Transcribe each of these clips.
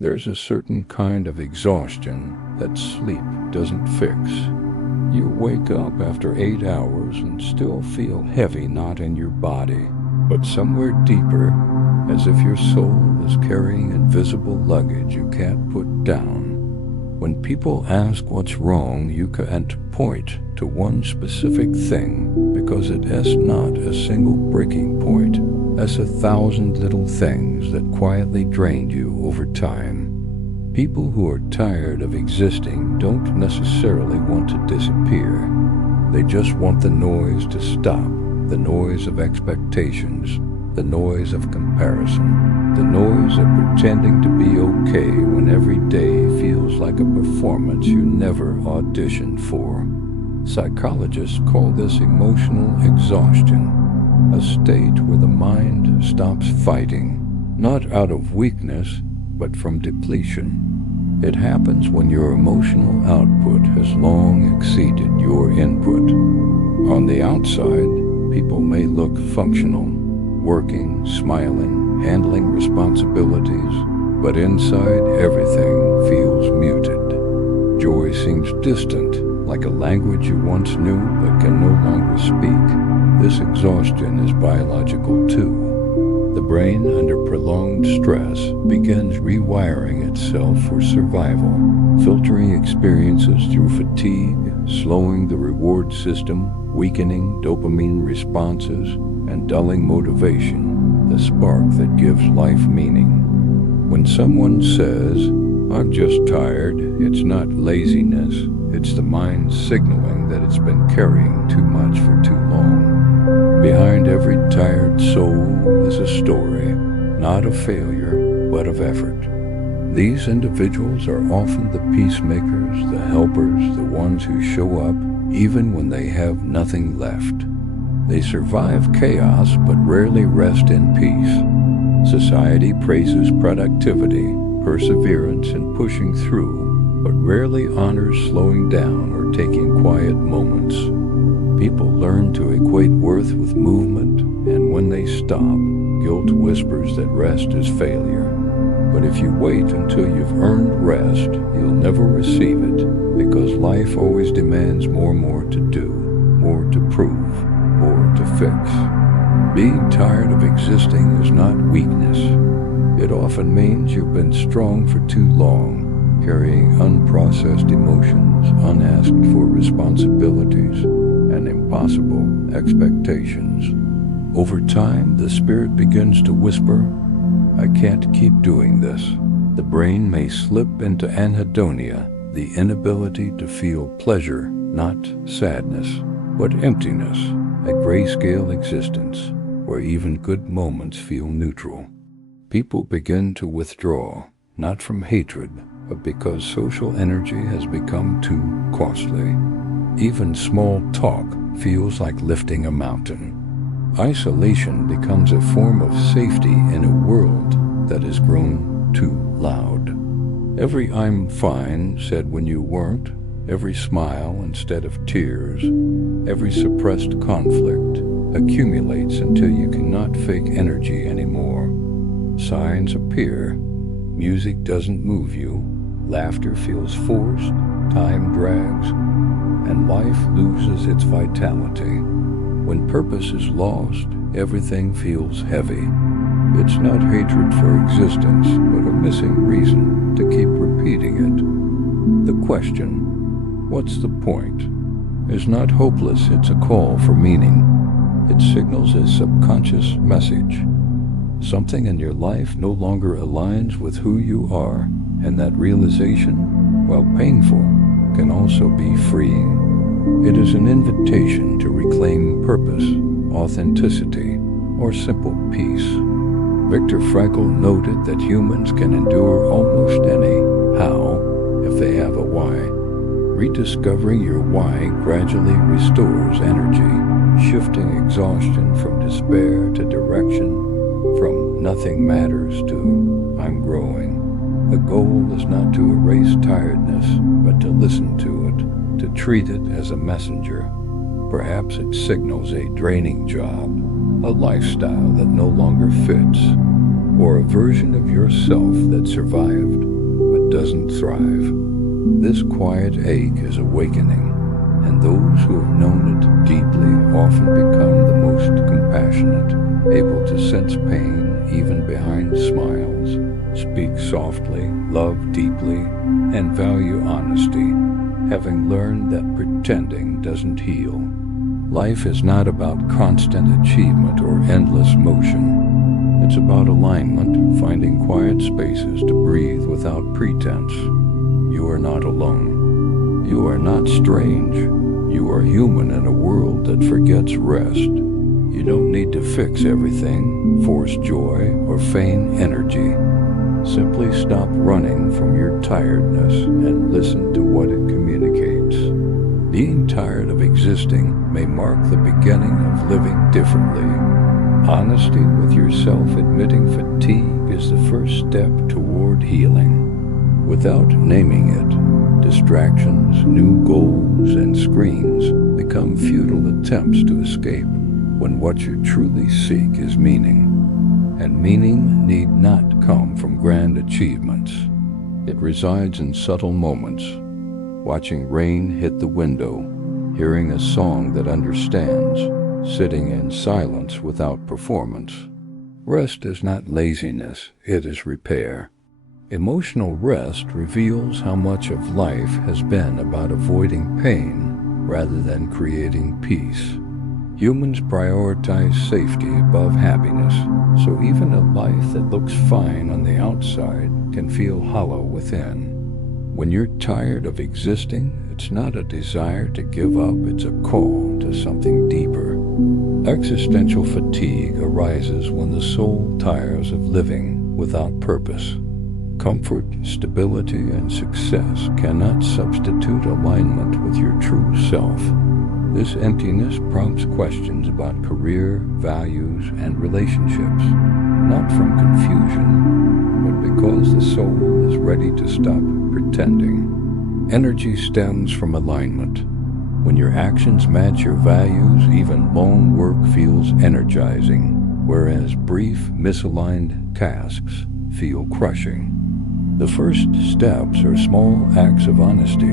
There's a certain kind of exhaustion that sleep doesn't fix. You wake up after 8 hours and still feel heavy, not in your body, but somewhere deeper, as if your soul is carrying invisible luggage you can't put down. When people ask what's wrong, you can't point to one specific thing, because it has not a single breaking point, as 1,000 little things that quietly drained you over time. People who are tired of existing don't necessarily want to disappear. They just want the noise to stop, the noise of expectations, the noise of comparison, the noise of pretending to be okay when every day feels like a performance you never auditioned for. Psychologists call this emotional exhaustion, a state where the mind stops fighting, not out of weakness, but from depletion. It happens when your emotional output has long exceeded your input. On the outside, people may look functional, working, smiling, handling responsibilities, but inside everything feels muted. Joy seems distant, like a language you once knew but can no longer speak. This exhaustion is biological too. The brain, under prolonged stress, begins rewiring itself for survival, filtering experiences through fatigue, slowing the reward system, weakening dopamine responses, and dulling motivation, the spark that gives life meaning. When someone says, "I'm just tired," it's not laziness, it's the mind signaling that it's been carrying too much for too long. Behind every tired soul is a story, not of failure, but of effort. These individuals are often the peacemakers, the helpers, the ones who show up even when they have nothing left. They survive chaos but rarely rest in peace. Society praises productivity, perseverance, and pushing through, but rarely honors slowing down or taking quiet moments. People learn to equate worth with movement, and when they stop, guilt whispers that rest is failure. But if you wait until you've earned rest, you'll never receive it, because life always demands more to do, more to prove, more to fix. Being tired of existing is not weakness. It often means you've been strong for too long, carrying unprocessed emotions, unasked for responsibilities, and impossible expectations. Over time, the spirit begins to whisper, "I can't keep doing this." The brain may slip into anhedonia, the inability to feel pleasure, not sadness, but emptiness, a grayscale existence where even good moments feel neutral. People begin to withdraw, not from hatred, but because social energy has become too costly. Even small talk feels like lifting a mountain. Isolation becomes a form of safety in a world that has grown too loud. Every "I'm fine" said when you weren't, every smile instead of tears, every suppressed conflict accumulates until you cannot fake energy anymore. Signs appear. Music doesn't move you. Laughter feels forced. Time drags. And life loses its vitality. When purpose is lost, everything feels heavy. It's not hatred for existence, but a missing reason to keep repeating it. The question, "What's the point?" is not hopeless, it's a call for meaning. It signals a subconscious message. Something in your life no longer aligns with who you are, and that realization, while painful, can also be freeing. It is an invitation to reclaim purpose, authenticity, or simple peace. Viktor Frankl noted that humans can endure almost any how if they have a why. Rediscovering your why gradually restores energy, shifting exhaustion from despair to direction, from "nothing matters" to "I'm growing." The goal is not to erase tiredness, but to listen to it, to treat it as a messenger. Perhaps it signals a draining job, a lifestyle that no longer fits, or a version of yourself that survived but doesn't thrive. This quiet ache is awakening, and those who have known it deeply often become the most compassionate, able to sense pain even behind smiles, speak softly, love deeply, and value honesty, having learned that pretending doesn't heal. Life is not about constant achievement or endless motion. It's about alignment, finding quiet spaces to breathe without pretense. You are not alone. You are not strange. You are human in a world that forgets rest. You don't need to fix everything, force joy, or feign energy. Simply stop running from your tiredness and listen to what it communicates. Being tired of existing may mark the beginning of living differently. Honesty with yourself, admitting fatigue, is the first step toward healing. Without naming it, distractions, new goals, and screens become futile attempts to escape when what you truly seek is meaning. And meaning need not come from grand achievements. It resides in subtle moments. Watching rain hit the window, hearing a song that understands, sitting in silence without performance. Rest is not laziness, it is repair. Emotional rest reveals how much of life has been about avoiding pain rather than creating peace. Humans prioritize safety above happiness, so even a life that looks fine on the outside can feel hollow within. When you're tired of existing, it's not a desire to give up, it's a call to something deeper. Existential fatigue arises when the soul tires of living without purpose. Comfort, stability, and success cannot substitute alignment with your true self. This emptiness prompts questions about career, values, and relationships, not from confusion, but because the soul is ready to stop pretending. Energy stems from alignment. When your actions match your values, even long work feels energizing, whereas brief, misaligned tasks feel crushing. The first steps are small acts of honesty,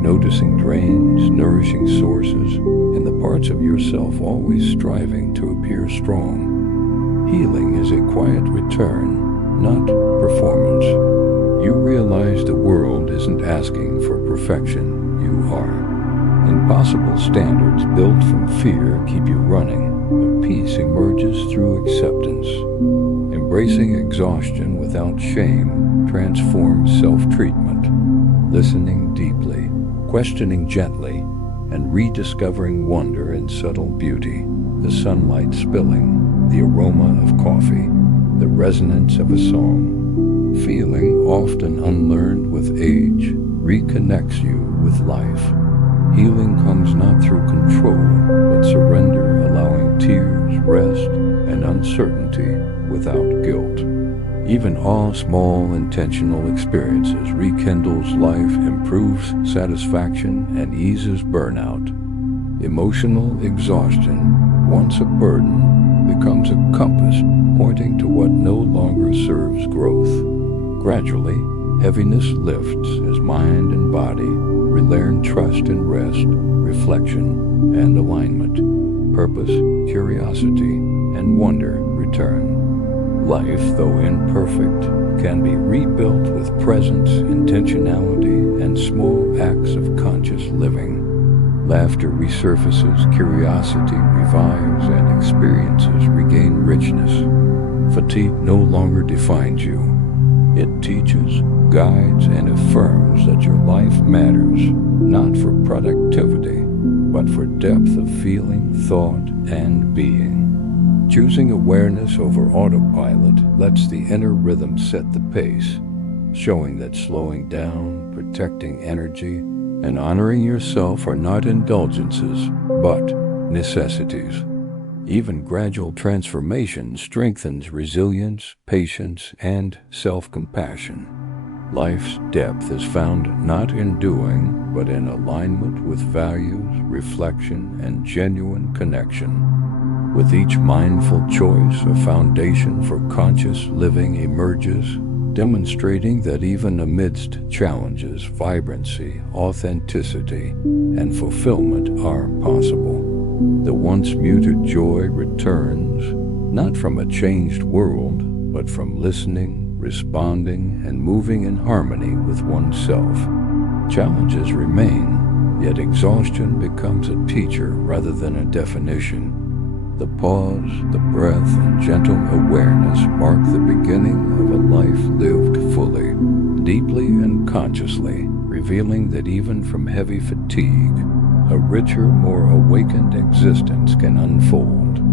noticing drains, nourishing sources, and the parts of yourself always striving to appear strong. Healing is a quiet return, not performance. You realize the world isn't asking for perfection, you are. Impossible standards built from fear keep you running, but peace emerges through acceptance. Embracing exhaustion without shame transforms self-treatment. Listening deeply, questioning gently, and rediscovering wonder in subtle beauty. The sunlight spilling, the aroma of coffee, the resonance of a song. Feeling, often unlearned with age, reconnects you with life. Healing comes not through control, but surrender, allowing tears, rest, and uncertainty without guilt. Even all small intentional experiences rekindles life, improves satisfaction, and eases burnout. Emotional exhaustion, once a burden, becomes a compass pointing to what no longer serves growth. Gradually, heaviness lifts as mind and body relearn trust in rest, reflection, and alignment. Purpose, curiosity, and wonder return. Life, though imperfect, can be rebuilt with presence, intentionality, and small acts of conscious living. Laughter resurfaces, curiosity revives, and experiences regain richness. Fatigue no longer defines you. It teaches, guides, and affirms that your life matters, not for productivity, but for depth of feeling, thought, and being. Choosing awareness over autopilot lets the inner rhythm set the pace, showing that slowing down, protecting energy, and honoring yourself are not indulgences, but necessities. Even gradual transformation strengthens resilience, patience, and self-compassion. Life's depth is found not in doing, but in alignment with values, reflection, and genuine connection. With each mindful choice, a foundation for conscious living emerges, demonstrating that even amidst challenges, vibrancy, authenticity, and fulfillment are possible. The once muted joy returns, not from a changed world, but from listening, responding, and moving in harmony with oneself. Challenges remain, yet exhaustion becomes a teacher rather than a definition. The pause, the breath, and gentle awareness mark the beginning of a life lived fully, deeply and consciously, revealing that even from heavy fatigue, a richer, more awakened existence can unfold.